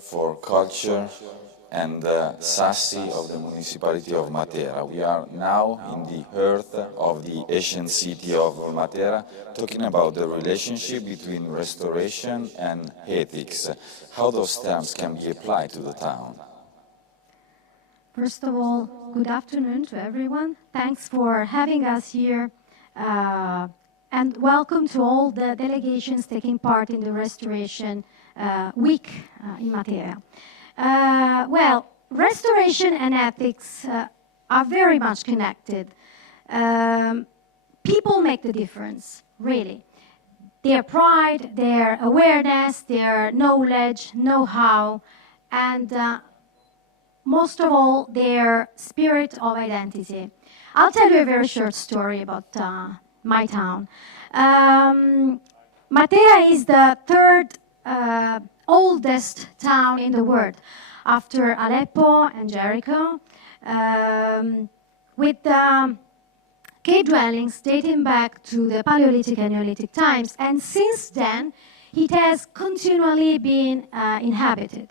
For culture and Sassi of the municipality of Matera. We are now in the heart of the ancient city of Matera, talking about the relationship between restoration and ethics, how those terms can be applied to the town. First of all, good afternoon to everyone. Thanks for having us here. And welcome to all the delegations taking part in the Restoration Week in Matera. Well, restoration and ethics are very much connected. People make the difference, really. Their pride, their awareness, their knowledge, know-how, and most of all, their spirit of identity. I'll tell you a very short story about my town. Matera is the third oldest town in the world, after Aleppo and Jericho, with cave dwellings dating back to the Paleolithic and Neolithic times, and since then it has continually been inhabited.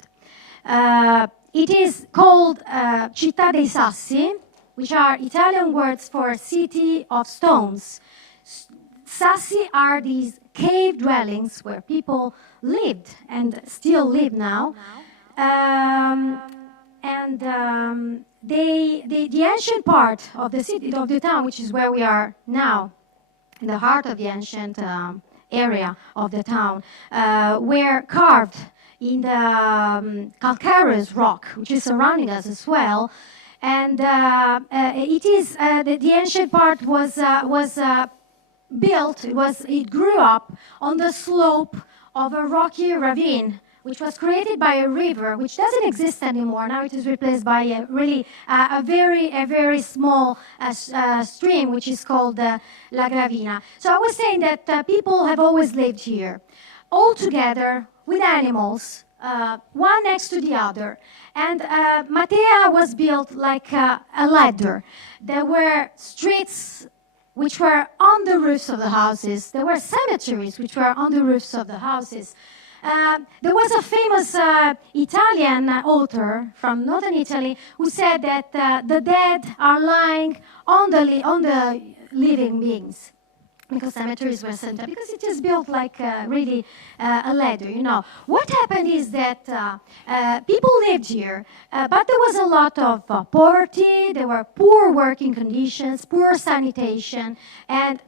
It is called Città dei Sassi, which are Italian words for city of stones. Sassi are these cave dwellings where people lived and still live now. The ancient part of the city, of the town, which is where we are now, in the heart of the ancient area of the town, were carved in the calcareous rock, which is surrounding us as well. And it is the ancient part was built. It grew up on the slope of a rocky ravine, which was created by a river, which doesn't exist anymore. Now it is replaced by a very small stream, which is called La Gravina. So I was saying that people have always lived here, all together with animals, one next to the other. And Matera was built like a ladder. There were streets which were on the roofs of the houses. There were cemeteries which were on the roofs of the houses. There was a famous Italian author from northern Italy who said that the dead are lying on the living beings, because cemeteries were set up, because it is built like really a ladder, you know. What happened is that people lived here, but there was a lot of poverty, there were poor working conditions, poor sanitation,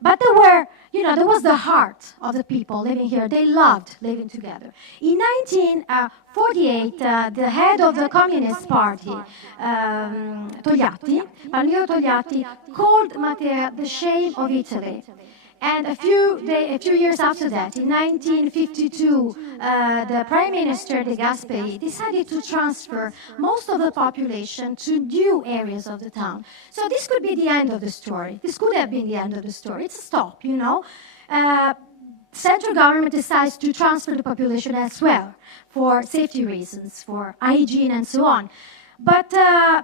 but there were, you know, there was the heart of the people living here. They loved living together. In 1948, the head of the Communist Party, Togliatti, Palmiro Togliatti, called Matera the shame of Italy. And a few years after that, in 1952, the Prime Minister De Gasperi decided to transfer most of the population to new areas of the town. So this could be the end of the story. This could have been the end of the story. It's a stop, you know. Central government decides to transfer the population elsewhere for safety reasons, for hygiene and so on. But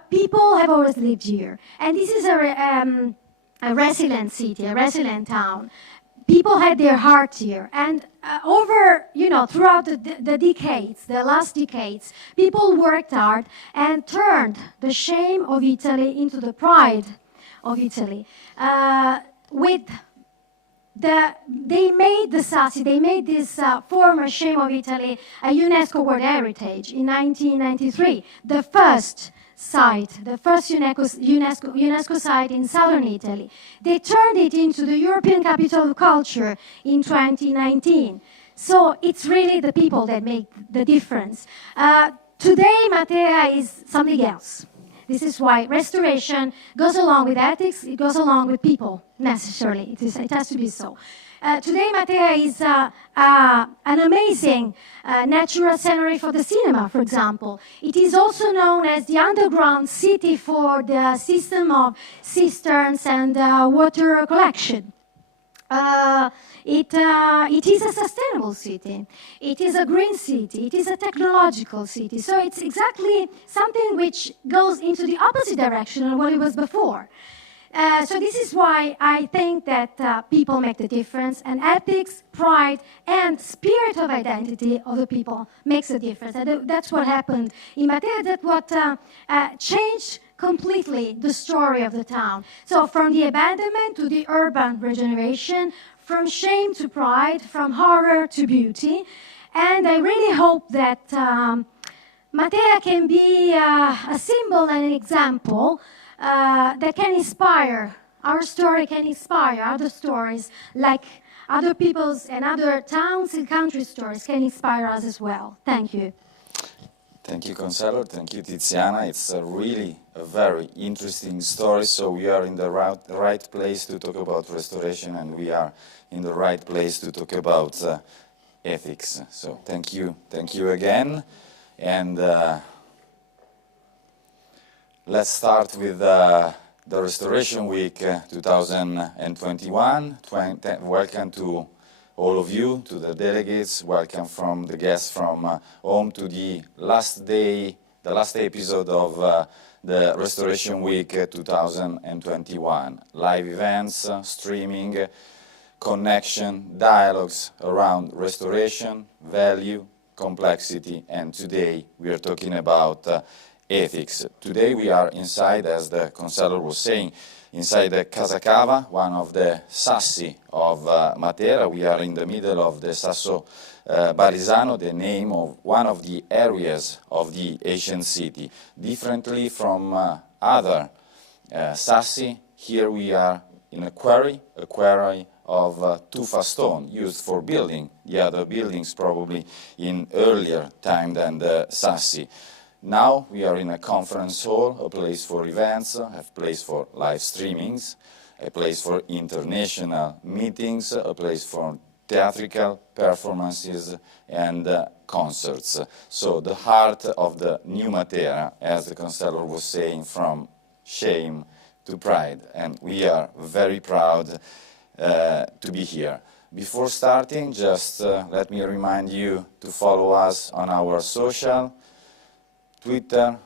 people have always lived here. And this is a resilient city, a resilient town. people had their heart here. And over, throughout the decades, the last decades, people worked hard and turned the shame of Italy into the pride of Italy. With they made the Sassi, they made this former shame of Italy a UNESCO World Heritage in 1993, the first site, the first UNESCO site in southern Italy. They turned it into the European Capital of Culture in 2019. So it's really the people that make the difference. Today, Matera is something else. This is why restoration goes along with ethics, it goes along with people, necessarily. It has to be so. Today, Matera is an amazing natural scenery for the cinema, for example. It is also known as the underground city for the system of cisterns and water collection. It is a sustainable city. It is a green city. It is a technological city. So it's exactly something which goes into the opposite direction of what it was before. So this is why I think that people make the difference, and ethics, pride, and spirit of identity of the people makes a difference. And that's what happened in Matera. That's what changed completely the story of the town. So from the abandonment to the urban regeneration, from shame to pride, from horror to beauty. And I really hope that Matera can be a symbol and an example that can inspire. Our story can inspire other stories, like other people's and other towns and country stories can inspire us as well. Thank you. Thank you, Consuelo. Thank you, Tiziana. It's really a very interesting story. So we are in the right place to talk about restoration, and we are in the right place to talk about ethics. So thank you again. And let's start with the Restoration Week 2021. Welcome to all of you, to the delegates. Welcome from the guests from home to the last episode of the Restoration Week 2021. Live events, streaming, connection, dialogues around restoration, value, complexity, and today we are talking about ethics. Today we are inside, as the counselor was saying, inside the Casa Cava, one of the Sassi of Matera. We are in the middle of the Sasso Barisano, the name of one of the areas of the ancient city. Differently from other Sassi, here we are in a quarry of tufa stone used for building the other buildings probably in earlier time than the Sassi. Now we are in a conference hall, a place for events, a place for live streamings, a place for international meetings, a place for theatrical performances and concerts. So the heart of the new Matera, as the counselor was saying, from shame to pride. And we are very proud to be here. Before starting, just let me remind you to follow us on our social, Twitter,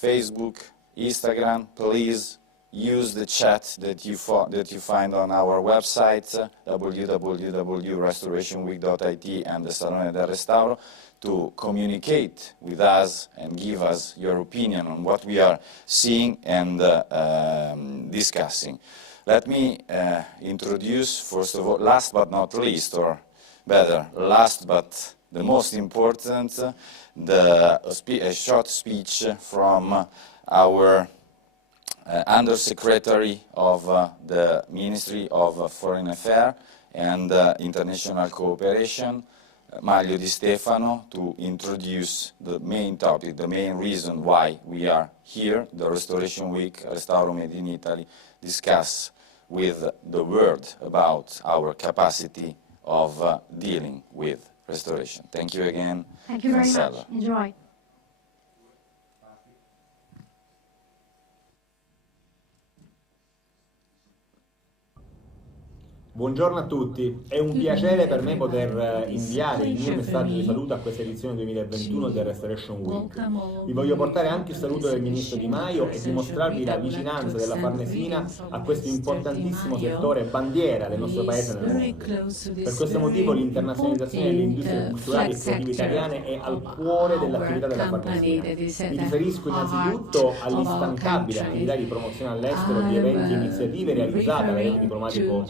Facebook, Instagram. Please use the chat that you find on our website, www.restorationweek.it and the Salone del Restauro, to communicate with us and give us your opinion on what we are seeing and discussing. Let me introduce, first of all, last but not least, or better, last but the most important, a short speech from our Undersecretary of the Ministry of Foreign Affairs and International Cooperation, Maglio Di Stefano, to introduce the main topic, the main reason why we are here, the Restoration Week, Restauro Made in Italy, discuss with the world about our capacity of dealing with restoration. Thank you again. Thank you very much. Enjoy. Buongiorno a tutti, è un piacere per me poter inviare il mio messaggio di saluto a questa edizione 2021 del Restoration Week. Vi voglio portare anche il saluto del Ministro Di Maio e dimostrarvi la vicinanza della Farnesina a questo importantissimo settore bandiera del nostro paese nel mondo. Per questo motivo l'internazionalizzazione delle industrie culturali e creative italiane è al cuore dell'attività della Farnesina. Mi riferisco innanzitutto all'instancabile attività di promozione all'estero di eventi e iniziative realizzate alla rete diplomatico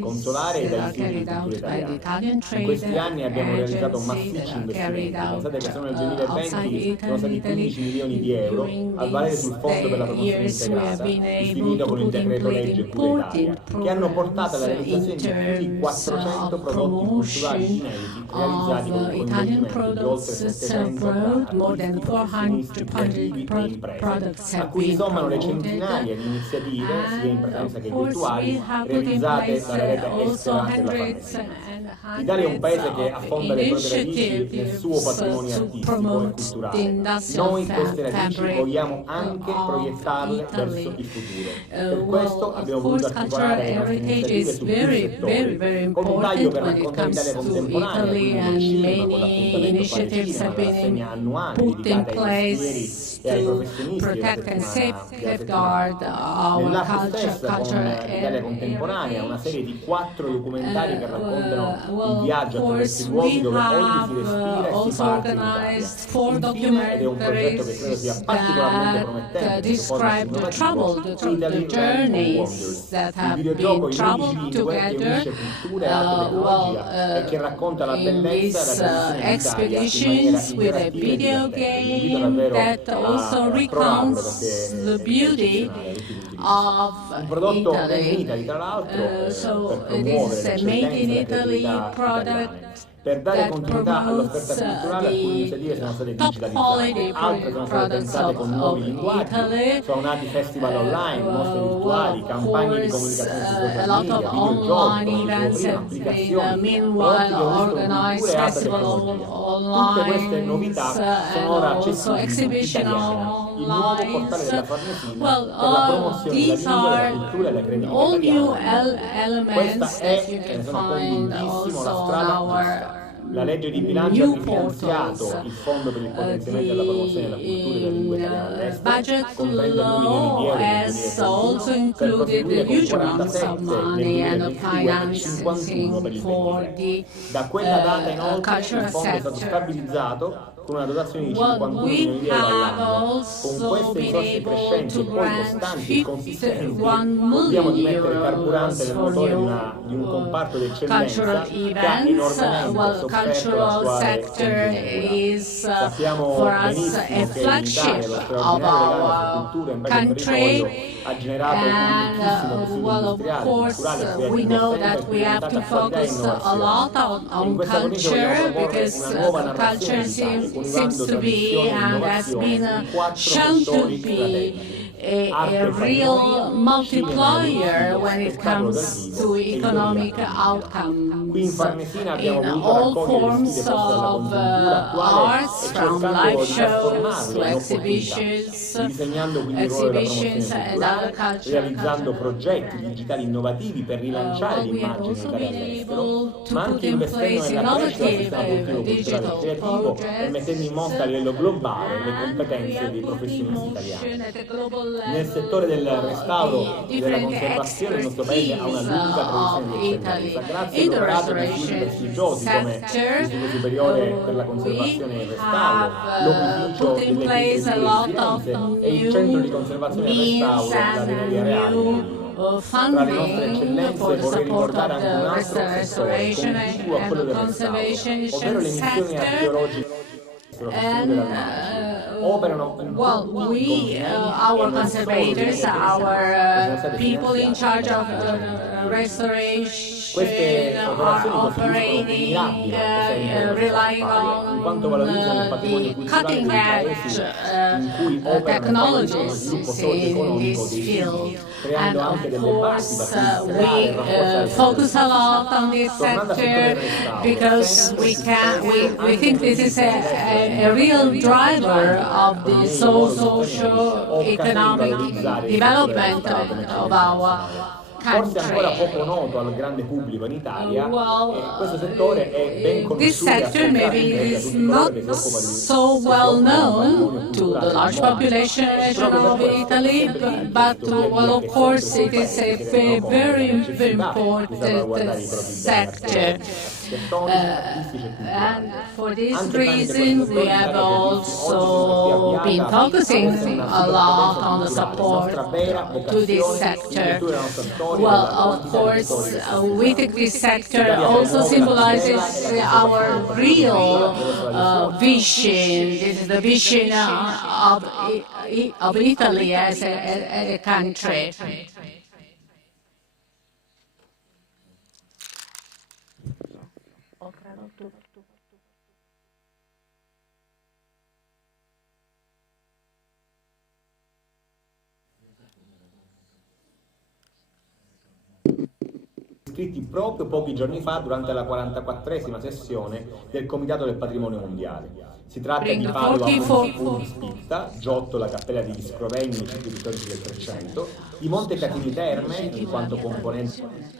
consolare e dagli istituti di cultura italiani. In questi anni abbiamo realizzato massicci investimenti. Pensate che solo nel 2020 sono stati 15 milioni di euro a valere sul Fondo per la promozione integrata, istituito con il decreto legge Cura Italia, che hanno portato alla realizzazione di più di 400 prodotti culturali inediti realizzati con il coinvolgimento di oltre 700 artisti, professionisti, creativi e imprese, a cui si sommano le centinaia di iniziative, sia in presenza che virtuali, realizzate dalla rete estera della Farnesina. L'Italia è un paese che affonda le proprie radici nel suo patrimonio artistico e culturale. Noi queste radici vogliamo anche proiettarle verso il futuro. Per questo abbiamo voluto articolare le nostre iniziative su più settori, con un taglio per raccontare l'Italia contemporanea, quindi il cinema, con l'appuntamento Fare Cinema, la rassegna annuale dedicata ai mestieri e ai professionisti della settimana. Nell'app stessa, con l'Italia contemporanea, una serie di 4 documentari che raccontano il viaggio attraverso i luoghi dove oggi si respira e si parte in Italia. Infine, ed è un progetto che credo sia particolarmente promettente, Italy Journey Wonders, il videogioco in 11 lingue che unisce cultura e arte tecnologia e che racconta la bellezza e la tradizione d'Italia in maniera interattiva e un prodotto made in Italy, tra l'altro, per promuovere l'eccellenza delle attività italiane. Per dare continuità all'offerta culturale, alcune iniziative sono state digitalizzate, altre sono state pensate con nuovi linguaggi, sono nati festival online, mostre virtuali, campagne di comunicazione sui social media, videogiochi, applicazioni, prodotti che uniscono cultura e alta tecnologia. Tutte queste novità sono ora accessibili in italiano, il nuovo portale della Farnesina per la promozione della lingua, della cultura e della creatività italiana. Questa è, e ne sono convintissimo, la strada giusta. La legge di bilancio ha rifinanziato il fondo per il potenziamento e la promozione della cultura e della lingua italiana all'estero con 32 milioni di euro per proseguire con 47 nel 2022 e 51 per il 2023. Da quella data inoltre il fondo è stato stabilizzato con una dotazione di 51 milioni di euro all'anno. Con queste risorse crescenti e poi costanti e consistenti dobbiamo di mettere carburante nel motore di un comparto di eccellenza che ha enormemente sofferto l'attuale crisi. Sappiamo benissimo che in Italia lo straordinario legame tra cultura e imprese e territorio ha generato un ricchissimo tessuto industriale, culturale e creativo che è diventata qualità e innovazione. In questa cornice vogliamo proporre una nuova narrazione d'Italia, seems to be and has been shown to be a real multiplier when it comes to economic outcome in all forms of arts, from live shows to exhibitions and other culture. Realizzando progetti digitali innovativi per rilanciare l'immagine dell'Italia all'estero, ma anche investendo nella crescita del sistema culturale e creativo e mettendo in mostra a livello globale le competenze dei professionisti italiani. Nel settore del restauro e della conservazione il nostro paese ha una lunga tradizione di eccellenza, grazie al lavorato di istituti prestigiosi come l'Istituto Superiore per la Conservazione e il Restauro, l'Opificio delle Pietre di Firenze e il Centro di Conservazione e Restauro della Veneria Reale. Tra le nostre eccellenze vorrei ricordare anche un altro settore contiguo a quello del restauro, ovvero le missioni archeologiche. Our conservators, our people in charge of restoration are operating, relying on the cutting edge technologies in this field. And of course, we focus a lot on this sector because we think this is a real driver of the socio-economic development of our forse ancora poco noto al grande pubblico in Italia, questo settore è ben conosciuto e apprezzato invece da tutti coloro che si occupano del patrimonio culturale del mondo. Of Italy, but well, of course, it is a very important sector. And for this reason, we have also been focusing a lot on the support to this sector. Well, of course, we think this sector also symbolizes our real vision. This is the vision of Italy as a country. Iscritti proprio pochi giorni fa durante la 44esima sessione del Comitato del Patrimonio Mondiale. Si tratta di Padova, Spitta, Giotto, la Cappella degli Scrovegni, i siti storici del Trecento, di Monte Catini Terme, in quanto componente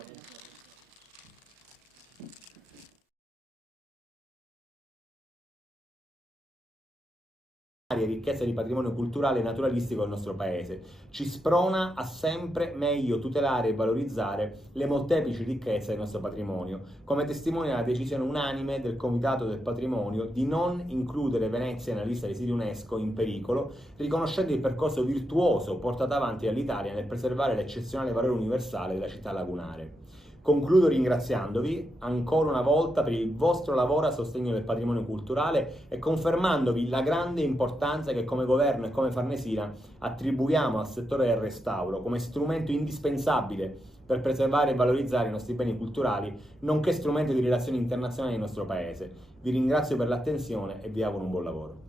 ricchezza di patrimonio culturale e naturalistico del nostro paese. Ci sprona a sempre meglio tutelare e valorizzare le molteplici ricchezze del nostro patrimonio, come testimonia la decisione unanime del Comitato del Patrimonio di non includere Venezia nella lista dei siti UNESCO in pericolo, riconoscendo il percorso virtuoso portato avanti dall'Italia nel preservare l'eccezionale valore universale della città lagunare. Concludo ringraziandovi ancora una volta per il vostro lavoro a sostegno del patrimonio culturale e confermandovi la grande importanza che come governo e come Farnesina attribuiamo al settore del restauro come strumento indispensabile per preservare e valorizzare i nostri beni culturali, nonché strumento di relazioni internazionali del nostro Paese. Vi ringrazio per l'attenzione e vi auguro un buon lavoro.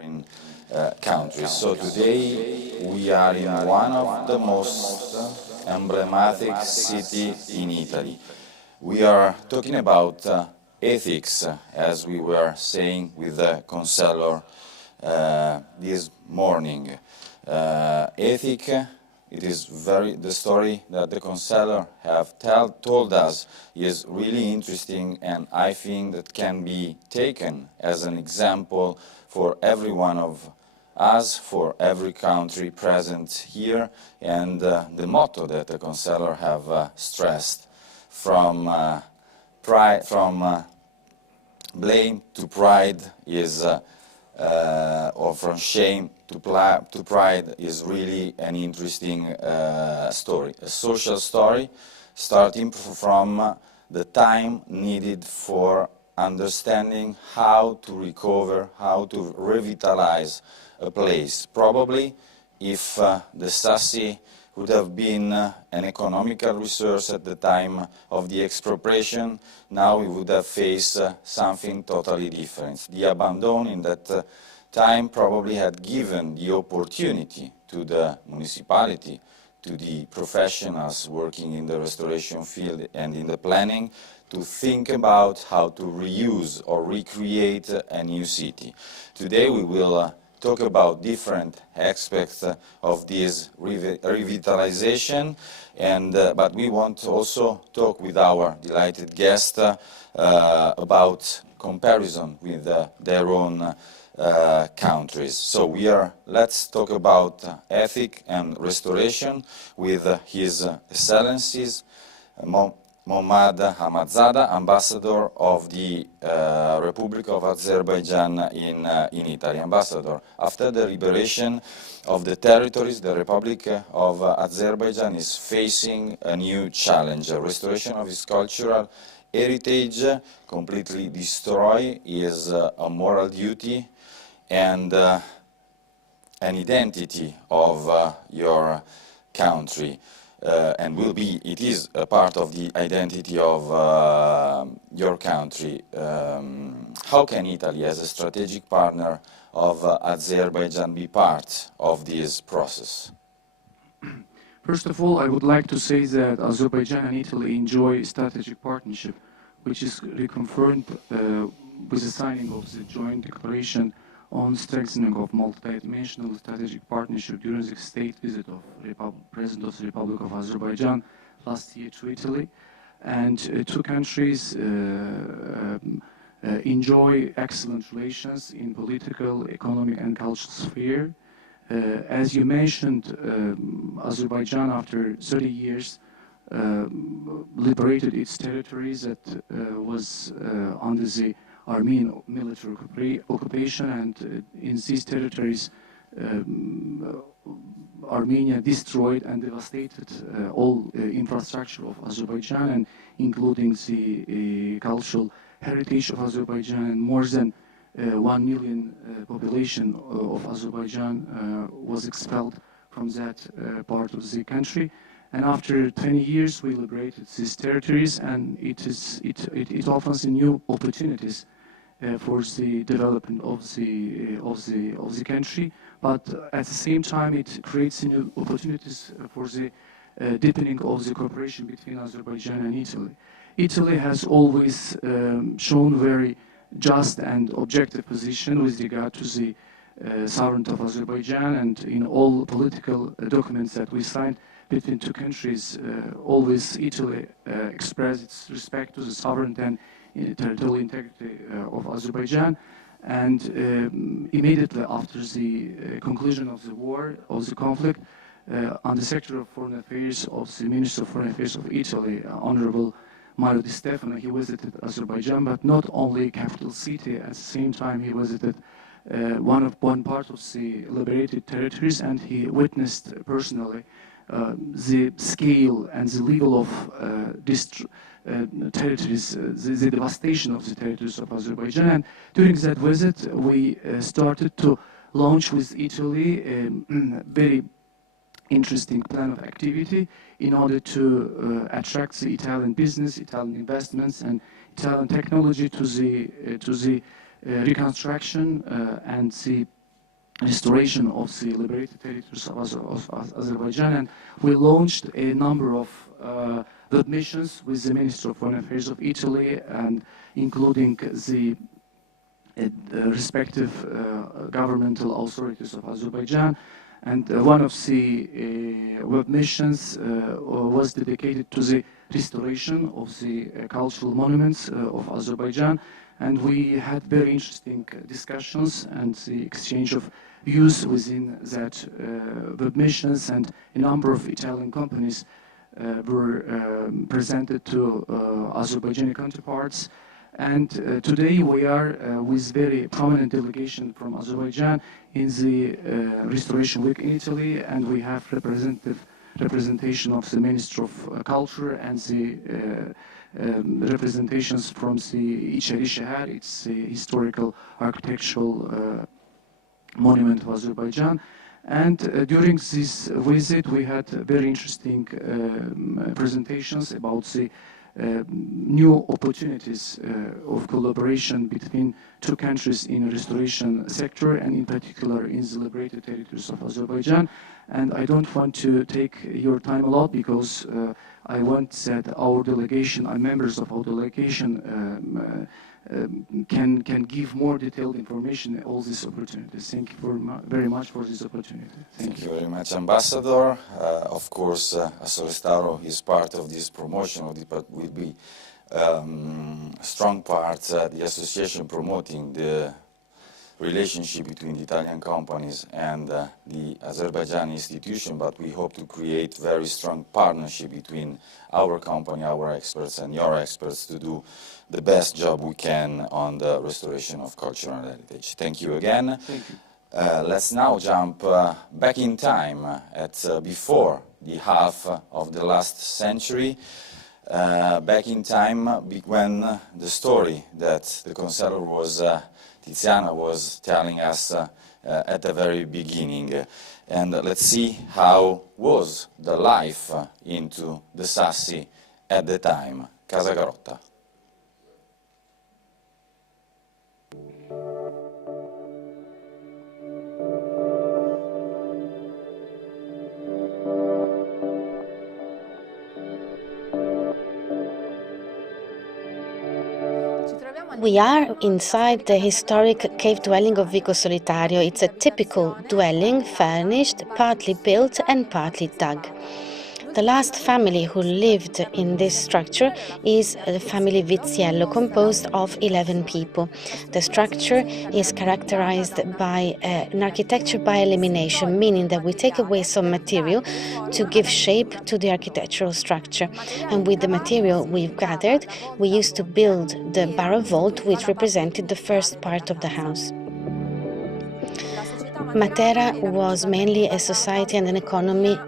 In countries. So today we are in one of the most emblematic city in Italy. We are talking about ethics, as we were saying with the counselor this morning. Ethic, it is the story that the counselor have told us is really interesting, and I think that can be taken as an example for every one of us, for every country present here, and the motto that the counselor have stressed, from blame to pride is, or from shame to pride is really an interesting story, a social story, starting from the time needed for understanding how to recover, how to revitalize a place. Probably if the Sassi would have been an economical resource at the time of the expropriation, now we would have faced something totally different. The abandon in that time probably had given the opportunity to the municipality, to the professionals working in the restoration field and in the planning, to think about how to reuse or recreate a new city. Today we will talk about different aspects of this revitalization, and but we want to also talk with our delighted guest about comparison with their own countries. So let's talk about ethic and restoration with His Excellencies Mohammad Ahmadzada, Ambassador of the Republic of Azerbaijan in Italy. Ambassador, after the liberation of the territories, the Republic of Azerbaijan is facing a new challenge, a restoration of its cultural heritage completely destroyed is a moral duty and an identity of your country. And it is a part of the identity of your country. How can Italy, as a strategic partner of Azerbaijan, be part of this process? First of all, I would like to say that Azerbaijan and Italy enjoy strategic partnership, which is reconfirmed with the signing of the joint declaration on strengthening of multidimensional strategic partnership during the state visit of President of the Republic of Azerbaijan last year to Italy. And two countries enjoy excellent relations in political, economic, and cultural sphere. As you mentioned, Azerbaijan, after 30 years, liberated its territories that was under the Armenian military occupation, and in these territories, Armenia destroyed and devastated all infrastructure of Azerbaijan, and including the cultural heritage of Azerbaijan, and more than 1 million population of Azerbaijan was expelled from that part of the country. And after 20 years, we liberated these territories, and it offers new opportunities for the development of the country. But at the same time, it creates new opportunities for the deepening of the cooperation between Azerbaijan and Italy. Italy has always shown very just and objective position with regard to the sovereignty of Azerbaijan, and in all political documents that we signed between two countries, always Italy expressed its respect to the sovereignty and territorial integrity of Azerbaijan. And immediately after the conclusion of the war, of the conflict, on the Secretary of Foreign Affairs of the Minister of Foreign Affairs of Italy, Honorable Mario Di Stefano, he visited Azerbaijan, but not only capital city. At the same time, he visited one part of the liberated territories, and he witnessed personally the scale and the level of territories, the devastation of the territories of Azerbaijan. And during that visit, we started to launch with Italy a very interesting plan of activity in order to attract the Italian business, Italian investments, and Italian technology to the reconstruction and the restoration of the liberated territories of Azerbaijan. And we launched a number of missions with the Minister of Foreign Affairs of Italy, and including the respective governmental authorities of Azerbaijan. And one of the web missions was dedicated to the restoration of the cultural monuments of Azerbaijan. And we had very interesting discussions and the exchange of views within that web missions, and a number of Italian companies were presented to Azerbaijani counterparts. And today we are with very prominent delegation from Azerbaijan in the Restoration Week in Italy, and we have representation of the Minister of Culture and the representations from the İçeri Şehir. It's the historical architectural monument of Azerbaijan. And during this visit, we had very interesting presentations about the new opportunities of collaboration between two countries in the restoration sector, and in particular in the liberated territories of Azerbaijan. And I don't want to take your time a lot, because I want that our delegation, our members of our delegation can give more detailed information on all these opportunities. Thank you very much for this opportunity. Thank you very much, Ambassador. Of course, Asorestaro is part of this promotion, will be strong part, the association promoting the relationship between the Italian companies and the Azerbaijan institution, but we hope to create very strong partnership between our company, our experts, and your experts to do the best job we can on the restoration of cultural heritage. Thank you again. Thank you. Let's now jump back in time at before the half of the last century. back in time when the story that the conservator was Tiziana was telling us at the very beginning. And let's see how was the life into the Sassi at the time. Casa Carotta. We are inside the historic cave dwelling of Vico Solitario. It's a typical dwelling, furnished, partly built and partly dug. The last family who lived in this structure is the family Viziello, composed of 11 people. The structure is characterized by an architecture by elimination, meaning that we take away some material to give shape to the architectural structure. And with the material we've gathered, we used to build the barrow vault, which represented the first part of the house. Matera was mainly a society and an economy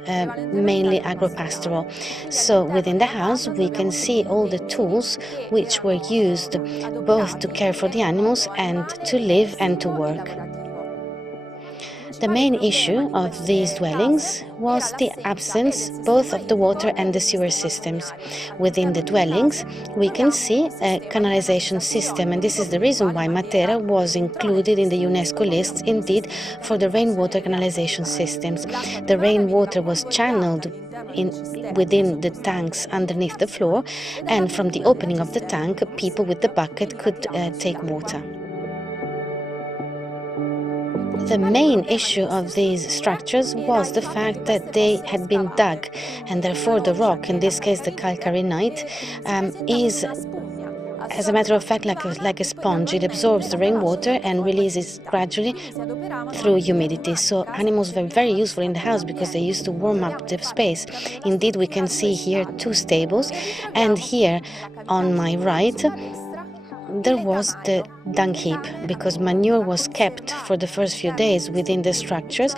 mainly agro-pastoral. So within the house we can see all the tools which were used both to care for the animals and to live and to work. The main issue of these dwellings was the absence both of the water and the sewer systems. Within the dwellings, we can see a canalization system, and this is the reason why Matera was included in the UNESCO list, indeed, for the rainwater canalization systems. The rainwater was channeled within the tanks underneath the floor, and from the opening of the tank, people with the bucket could take water. The main issue of these structures was the fact that they had been dug, and therefore the rock, in this case the calcarenite, is, as a matter of fact, like a sponge. It absorbs the rainwater and releases gradually through humidity. So animals were very useful in the house because they used to warm up the space. Indeed, we can see here 2 stables, and here on my right there was the dung heap, because manure was kept for the first few days within the structures,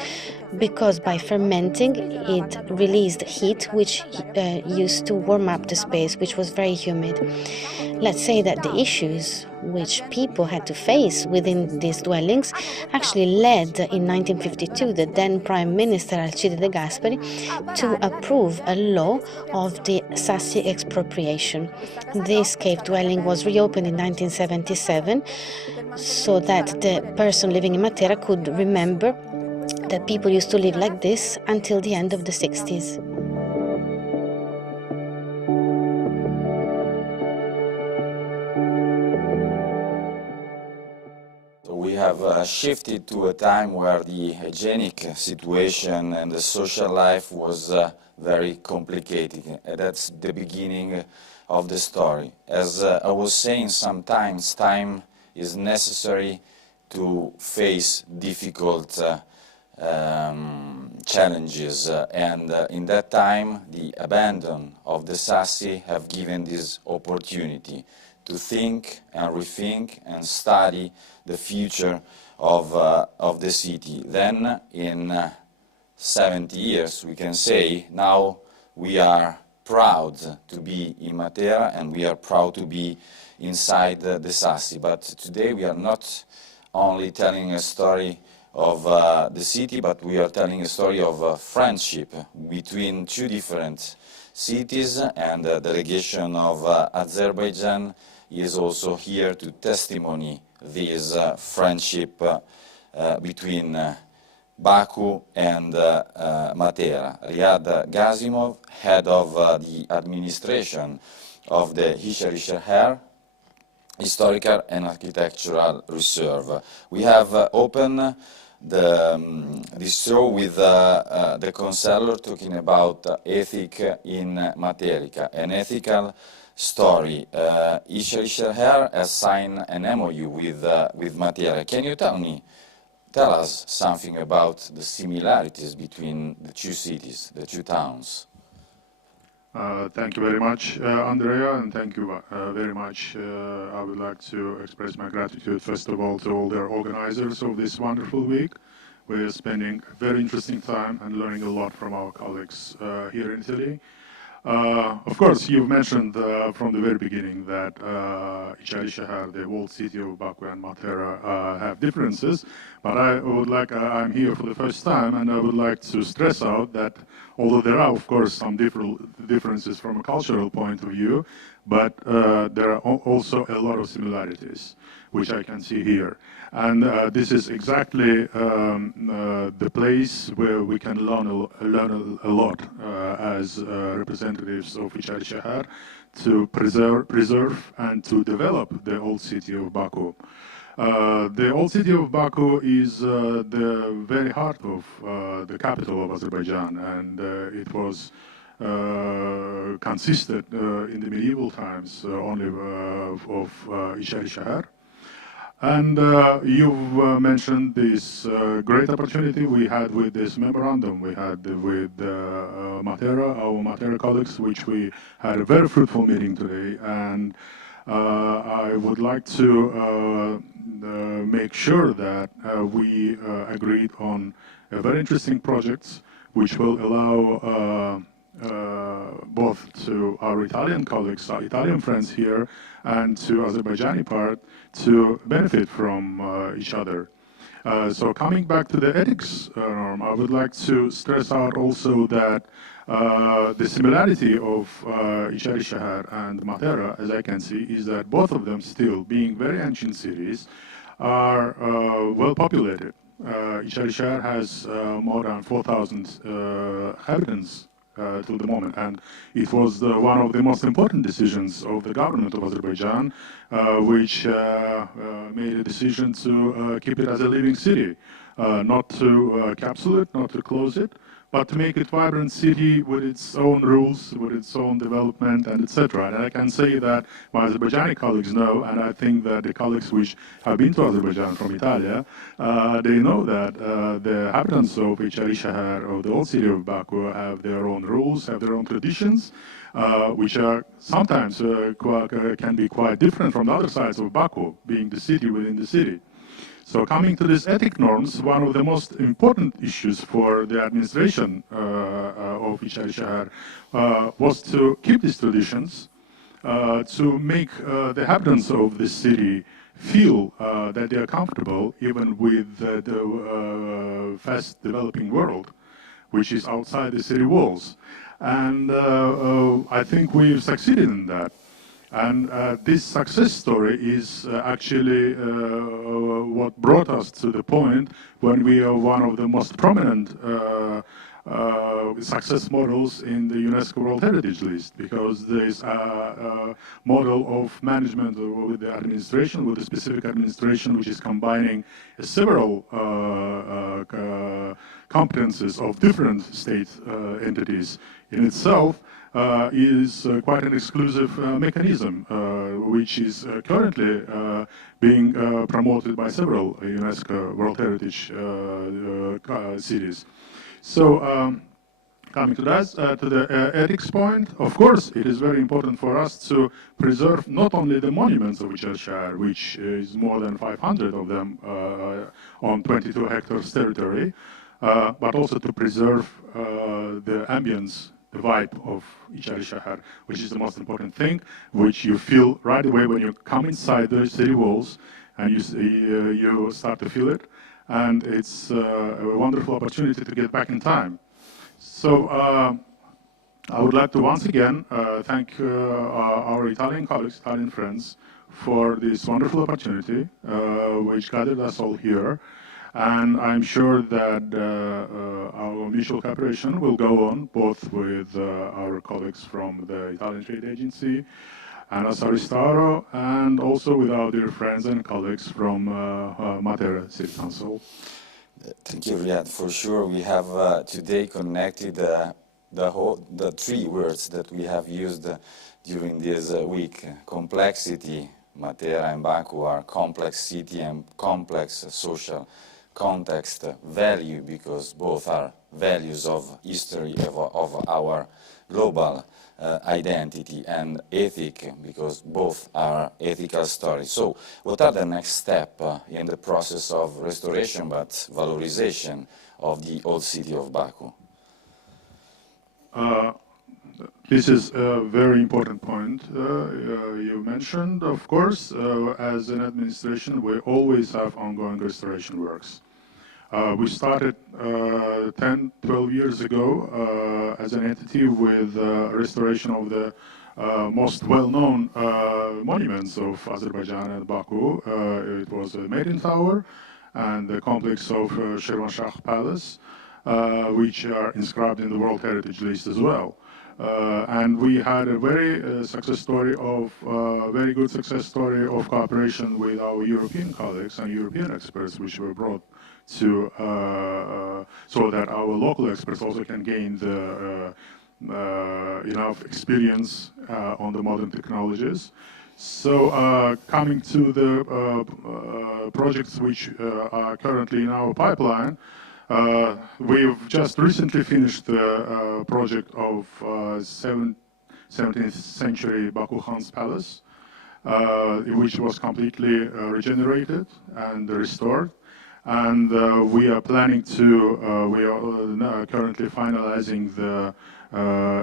because by fermenting it released heat which used to warm up the space, which was very humid. Let's say that the issues which people had to face within these dwellings actually led in 1952 the then Prime Minister Alcide De Gasperi to approve a law of the Sassi expropriation. This cave dwelling was reopened in 1977 so that the person living in Matera could remember that people used to live like this until the end of the 60s. We have shifted to a time where the hygienic situation and the social life was very complicated. And that's the beginning of the story. As I was saying, sometimes time is necessary to face difficult challenges, and in that time the abandon of the Sassi have given this opportunity to think and rethink and study the future of the city. Then in 70 years we can say now we are proud to be in Matera and we are proud to be inside the Sassi. But today we are not only telling a story of the city, but we are telling a story of friendship between 2 different cities, and the delegation of Azerbaijan is also here to testimony this friendship between Baku and Matera. Riyad Gazimov, head of the administration of the Hisar Historical and Architectural Reserve. We have opened this show with the counselor talking about ethic in Materica, an ethical story. Hisar has signed an MOU with Matera. Can you tell us something about the similarities between the 2 cities, the 2 towns? Thank you very much, Andrea, and thank you very much. I would like to express my gratitude, first of all, to all the organizers of this wonderful week. We're spending a very interesting time and learning a lot from our colleagues here in Italy. Of course, you've mentioned from the very beginning that Shahar, the old city of Baku, and Matera have differences, but I'm here for the first time, and I would like to stress out that although there are, of course, some differences from a cultural point of view, but there are also a lot of similarities, which I can see here. And this is exactly the place where we can learn a lot as representatives of Shahar to preserve and to develop the old city of Baku. The old city of Baku is the very heart of the capital of Azerbaijan, and it was consisted in the medieval times only of Shahar. And you've mentioned this great opportunity we had with this memorandum we had with Matera, our Matera colleagues, which we had a very fruitful meeting today. And I would like to make sure that we agreed on a very interesting projects which will allow both to our Italian colleagues, our Italian friends here, and to Azerbaijani part to benefit from each other. So coming back to the ethics norm, I would like to stress out also that the similarity of Shahar and Matera, as I can see, is that both of them still, being very ancient cities, are well populated. Shahar has more than 4,000 inhabitants till the moment, and it was one of the most important decisions of the government of Azerbaijan, which made a decision to keep it as a living city, not to capsule it, not to close it, but to make it a vibrant city with its own rules, with its own development, and etc. And I can say that my Azerbaijani colleagues know, and I think that the colleagues which have been to Azerbaijan from Italia, they know that the inhabitants of Shahar, or the old city of Baku, have their own rules, have their own traditions, which are sometimes can be quite different from the other sides of Baku, being the city within the city. So coming to these ethic norms, one of the most important issues for the administration of Shahar was to keep these traditions, to make the inhabitants of this city feel that they are comfortable even with the fast developing world, which is outside the city walls. And I think we've succeeded in that. And this success story is actually what brought us to the point when we are one of the most prominent success models in the UNESCO World Heritage List, because there is a model of management with the administration, with the specific administration, which is combining several competences of different state entities in itself. Is quite an exclusive mechanism, which is currently being promoted by several UNESCO World Heritage cities. So coming to that, to the ethics point, of course, it is very important for us to preserve not only the monuments of Shahar, which is more than 500 of them on 22 hectares territory, but also to preserve the ambience, the vibe of Shahar, which is the most important thing, which you feel right away when you come inside the city walls, and you start to feel it, and it's a wonderful opportunity to get back in time. So I would like to once again thank our Italian colleagues, Italian friends, for this wonderful opportunity, which gathered us all here. And I'm sure that our mutual cooperation will go on, both with our colleagues from the Italian Trade Agency, Anna Saristaro, and also with our dear friends and colleagues from Matera City Council. Thank you, Riyad. For sure, we have today connected the three words that we have used during this week: complexity. Matera and Baku are complex city and complex social context, value, because both are values of history of our global identity, and ethic, because both are ethical stories. So what are the next steps in the process of restoration but valorization of the old city of Baku? This is a very important point you mentioned, of course. As an administration, we always have ongoing restoration works. We started 10, 12 years ago as an entity with restoration of the most well-known monuments of Azerbaijan and Baku. It was the Maiden Tower and the complex of Shirvanshah Palace, which are inscribed in the World Heritage List as well. And we had a very very good success story of cooperation with our European colleagues and European experts, which were brought to so that our local experts also can gain the enough experience on the modern technologies. So coming to the projects which are currently in our pipeline, we've just recently finished the project of 17th century Baku Khan's Palace, which was completely regenerated and restored. And we are planning to, we are currently finalizing the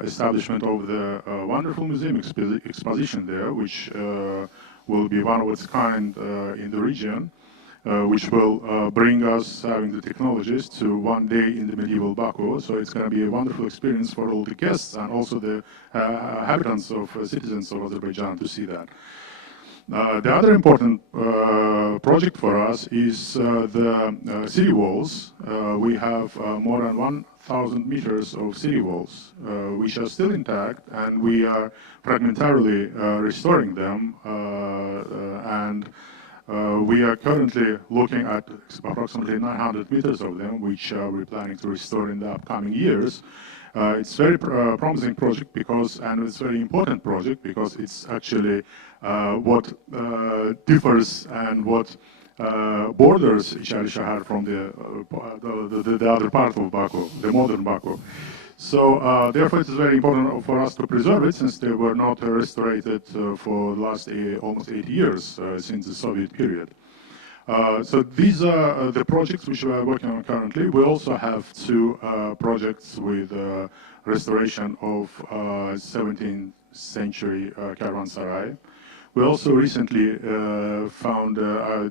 establishment of the wonderful museum exposition there, which will be one of its kind in the region. Which will bring us having the technologies to one day in the medieval Baku. So it's going to be a wonderful experience for all the guests and also the inhabitants of citizens of Azerbaijan to see that. The other important project for us is the city walls. We have more than 1,000 meters of city walls, which are still intact, and we are fragmentarily restoring them. We are currently looking at approximately 900 meters of them, which we're planning to restore in the upcoming years. It's a very promising project and it's a very important project because it's actually what differs and what borders Şarishahar from the other part of Baku, the modern Baku. So therefore it is very important for us to preserve it since they were not restored for the last almost 80 years since the Soviet period. So these are the projects which we are working on currently. We also have two projects with restoration of 17th century Caravanserai. We also recently found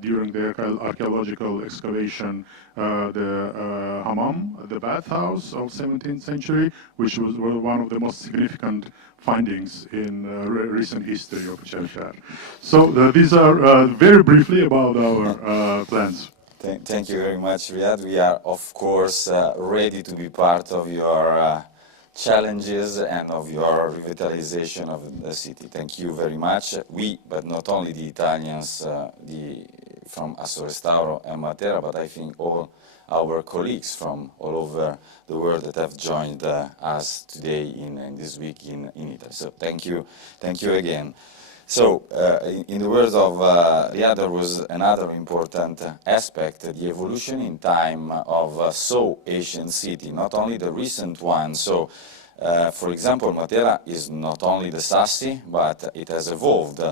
during the archaeological excavation the hammam, the bathhouse of 17th century, which was one of the most significant findings in recent history of Şarishahar. So these are very briefly about our plans. Thank you very much, Riyad. We are, of course, ready to be part of your challenges and of your revitalization of the city. Thank you very much. We, but not only the Italians from Assorestauro and Matera, but I think all our colleagues from all over the world that have joined us today in this week in Italy. So thank you again. So, in the words of Riyad, there was another important aspect, the evolution in time of so ancient city, not only the recent one. So, for example, Matera is not only the Sassi, but it has evolved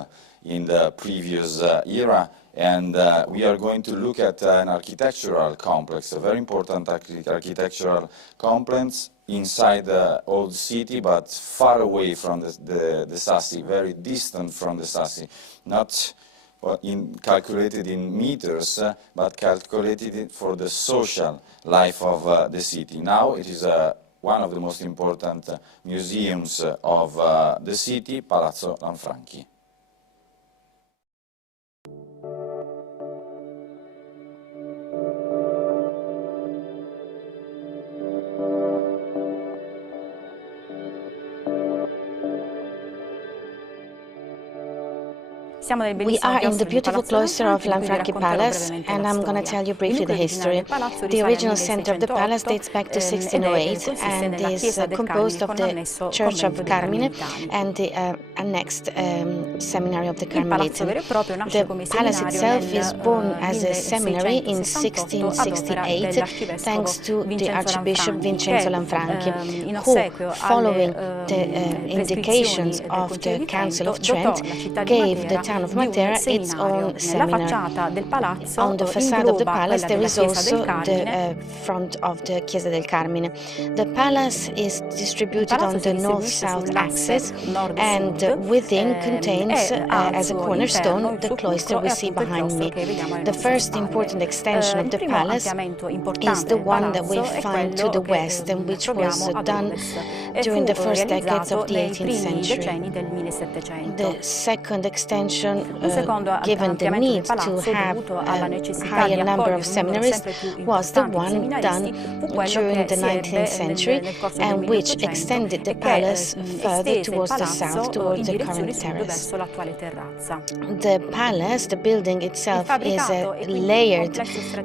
in the previous era. And we are going to look at an architectural complex, a very important architectural complex inside the old city, but far away from the Sassi, very distant from the Sassi, not calculated in meters, but calculated for the social life of the city. Now it is one of the most important museums of the city, Palazzo Lanfranchi. We are in the beautiful cloister of Lanfranchi Palace, and I'm going to tell you briefly the history. The original center of the palace dates back to 1608 and is composed of the Church of Carmine and the annexed seminary of the Carmelites. The palace itself is born as a seminary in 1668 thanks to the Archbishop Vincenzo Lanfranchi, who, following the indications of the Council of Trent, gave the town town of Matera its own seminar. On the facade of the palace there is also the front of the Chiesa del Carmine. The palace is distributed on the north-south axis, and within contains as a cornerstone the cloister we see behind me. The first important extension of the palace is the one that we find to the west, and which was done during the first decades of the 18th century. The second extension, given the need to have a higher number of seminarists, was the one done during the 19th century, and which extended the palace further towards the south, towards the current terrace. The palace, the building itself, is a layered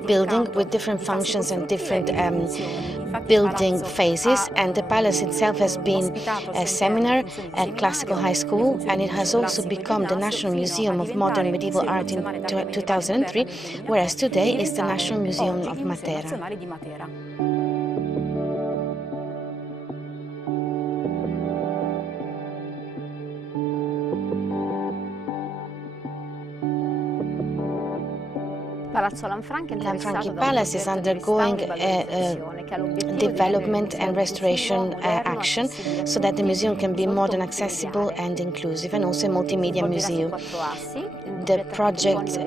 building with different functions and different building phases, and the palace itself has been a seminar, a classical high school, and it has also become the National Museum of Modern Medieval Art in 2003, whereas today is the National Museum of Matera. Lanfranchi Palace is undergoing a development and restoration action so that the museum can be modern, accessible and inclusive, and also a multimedia museum. The project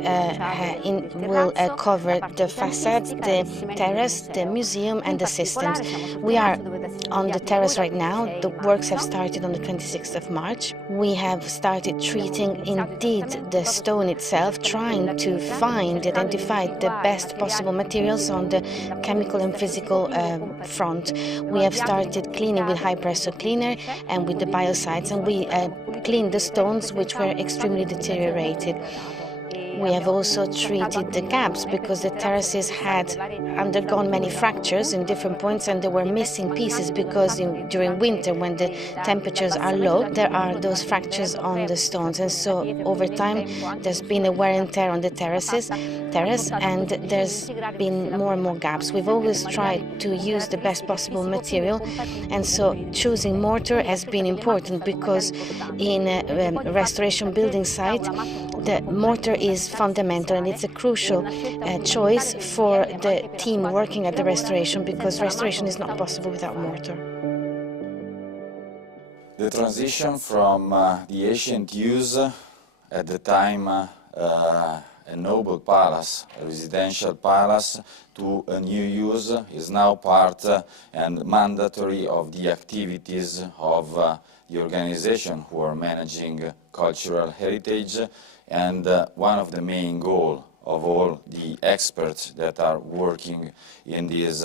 will cover the facades, the terrace, the museum and the systems. We are on the terrace right now. The works have started on the 26th of March. We have started treating indeed the stone itself, trying to find, identify the best possible materials on the chemical and physical front. We have started cleaning with high pressure cleaner and with the biocides, and we cleaned the stones which were extremely deteriorated. We have also treated the gaps because the terraces had undergone many fractures in different points, and there were missing pieces because during winter, when the temperatures are low, there are those fractures on the stones, and so over time there's been a wear and tear on the terrace, and there's been more and more gaps. We've always tried to use the best possible material, and so choosing mortar has been important because in a restoration building site, the mortar is fundamental, and it's a crucial choice for the team working at the restoration, because restoration is not possible without mortar. The transition from the ancient use, at the time a noble palace, a residential palace, to a new use is now part and mandatory of the activities of the organization who are managing cultural heritage, and one of the main goals of all the experts that are working in this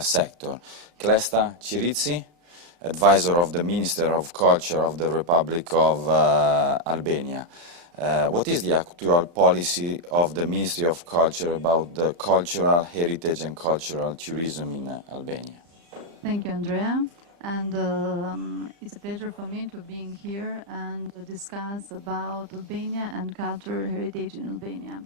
sector. Klesta Ciritsi, advisor of the Minister of Culture of the Republic of Albania. What is the actual policy of the Ministry of Culture about the cultural heritage and cultural tourism in Albania? Thank you, Andrea. And it's a pleasure for me to be here and discuss about Albania and cultural heritage in Albania.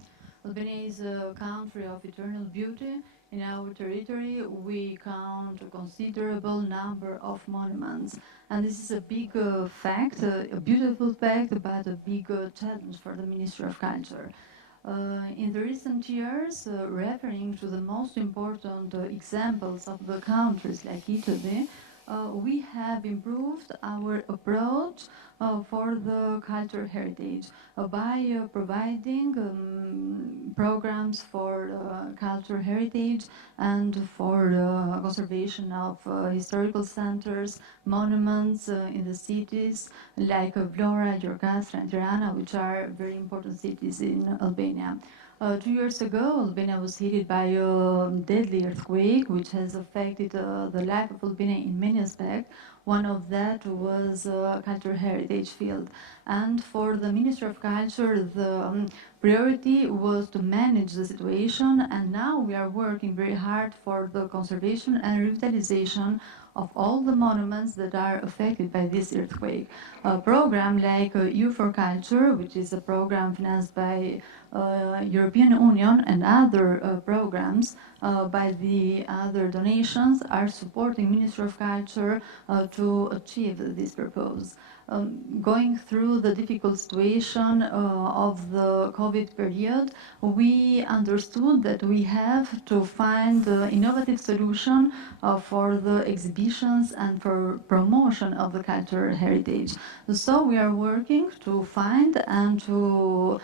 Albania is a country of eternal beauty. In our territory, we count a considerable number of monuments. And this is a big fact, a beautiful fact, but a big challenge for the Ministry of Culture. In the recent years, referring to the most important examples of the countries like Italy, we have improved our approach for the cultural heritage by providing programs for cultural heritage and for conservation of historical centers, monuments in the cities like Vlora, Gjorkastra and Tirana, which are very important cities in Albania. 2 years ago, Albania was hit by a deadly earthquake, which has affected the life of Albania in many aspects. One of that was cultural heritage field. And for the Ministry of Culture, the priority was to manage the situation, and now we are working very hard for the conservation and revitalization of all the monuments that are affected by this earthquake. A program like EU for Culture, which is a program financed by European Union and other programs by the other donations are supporting Ministry of Culture to achieve this purpose. Going through the difficult situation of the COVID period, we understood that we have to find innovative solution for the exhibitions and for promotion of the cultural heritage. So we are working to find and to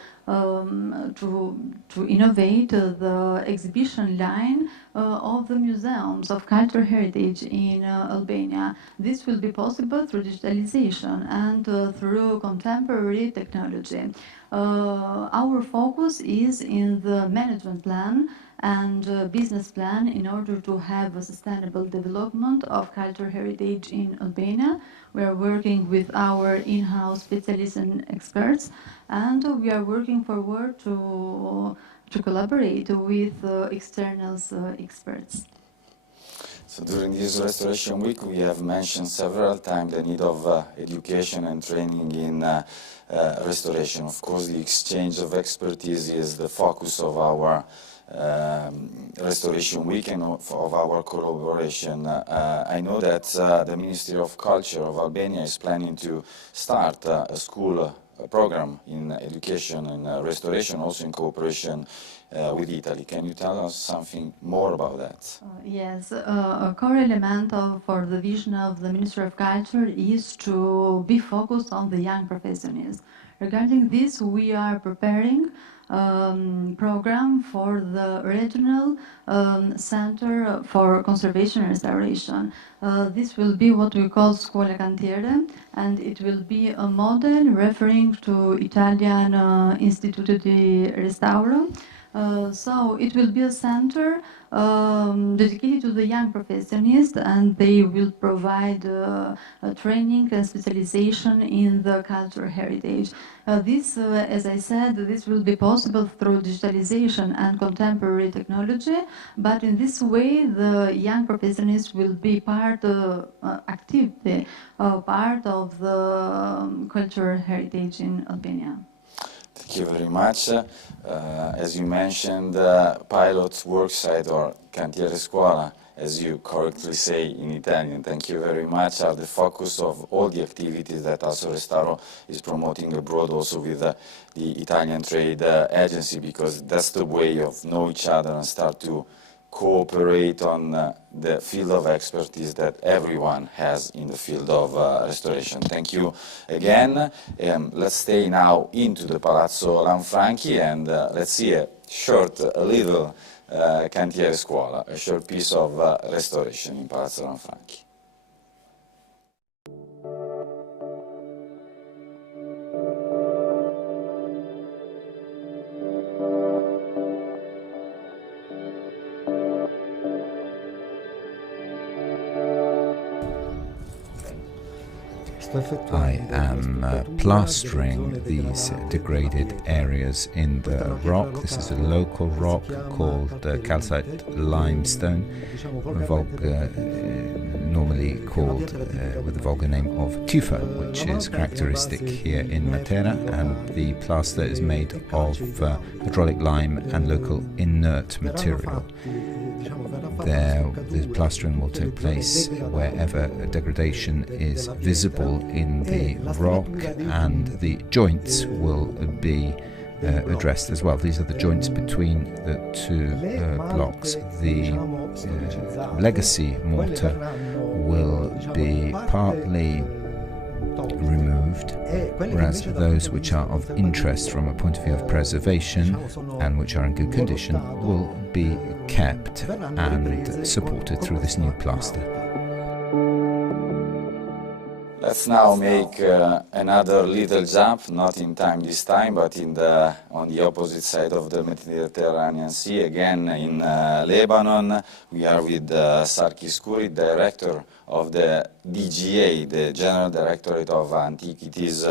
innovate the exhibition line of the museums of cultural heritage in Albania. This will be possible through digitalization and through contemporary technology. Our focus is in the management plan and business plan in order to have a sustainable development of cultural heritage in Albania. We are working with our in-house specialists and experts, and we are working forward to collaborate with external experts. So during this Restoration Week, we have mentioned several times the need of education and training in restoration. Of course, the exchange of expertise is the focus of our Restoration Week and of our collaboration. I know that the Ministry of Culture of Albania is planning to start a school program in education and restoration, also in cooperation with Italy. Can you tell us something more about that? Yes, a core element for the vision of the Ministry of Culture is to be focused on the young professionals. Regarding this, we are preparing program for the regional center for conservation and restoration. This will be what we call Scuola Cantiere, and it will be a model referring to Italian Istituto di Restauro. So it will be a center dedicated to the young professionists, and they will provide training and specialization in the cultural heritage. This, as I said, this will be possible through digitalization and contemporary technology, but in this way the young professionists will be part, actively part of the cultural heritage in Albania. Thank you very much. As you mentioned, pilot worksite or cantiere scuola, as you correctly say in Italian, thank you very much, are the focus of all the activities that Also Restauro is promoting abroad, also with the Italian Trade Agency, because that's the way of know each other and start to cooperate on the field of expertise that everyone has in the field of restoration. Thank you again. Let's stay now into the Palazzo Lanfranchi and let's see a little cantiere scuola, a short piece of restoration in Palazzo Lanfranchi. I am plastering these degraded areas in the rock. This is a local rock called calcite limestone, normally called with the vulgar name of tufa, which is characteristic here in Matera, and the plaster is made of hydraulic lime and local inert material. The plastering will take place wherever degradation is visible in the rock, and the joints will be addressed as well. These are the joints between the two blocks. The legacy mortar will be partly removed, whereas those which are of interest from a point of view of preservation and which are in good condition will be kept and supported through this new plaster. Let's now make another little jump, not in time this time, but on the opposite side of the Mediterranean Sea, again in Lebanon. We are with Sarkis Kourit, director of the DGA, the General Directorate of Antiquities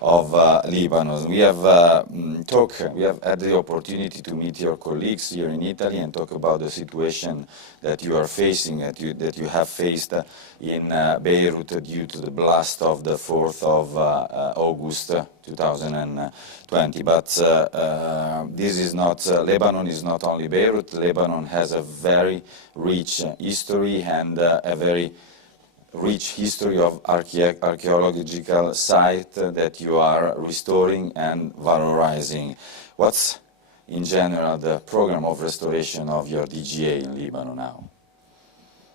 of Lebanon. We have had the opportunity to meet your colleagues here in Italy and talk about the situation that you are facing, that you have faced in Beirut due to the blast of the 4th of August 2020. But this is not, Lebanon is not only Beirut. Lebanon has a very rich history and a very rich history of archaeological sites that you are restoring and valorizing. What's, in general, the program of restoration of your DGA in Lebanon now?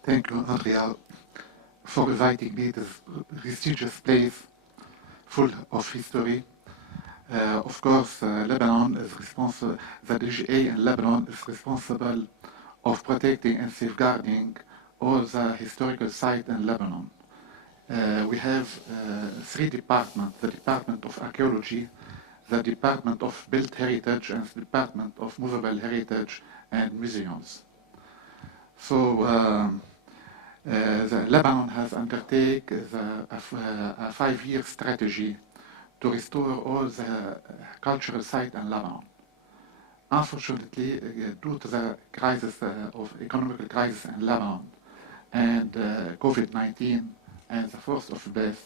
Thank you, Andrea, for inviting me to this prestigious place full of history. Of course, Lebanon is responsible, the DGA in Lebanon is responsible of protecting and safeguarding all the historical sites in Lebanon. We have 3 departments: the Department of Archaeology, the Department of Built Heritage, and the Department of Movable Heritage and Museums. So Lebanon has undertaken a 5-year strategy to restore all the cultural sites in Lebanon. Unfortunately, due to the crisis of economic crisis in Lebanon and COVID-19 and the force of death,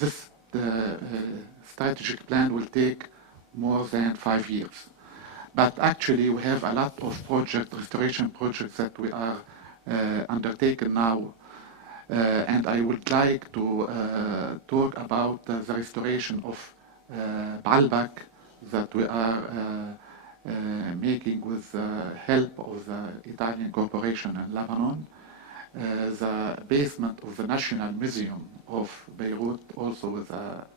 this strategic plan will take more than 5 years. But actually, we have a lot of restoration projects that we are undertaken now. And I would like to talk about the restoration of Baalbek that we are making with the help of the Italian corporation in Lebanon. The basement of the National Museum of Beirut, also with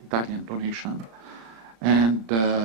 Italian donation. And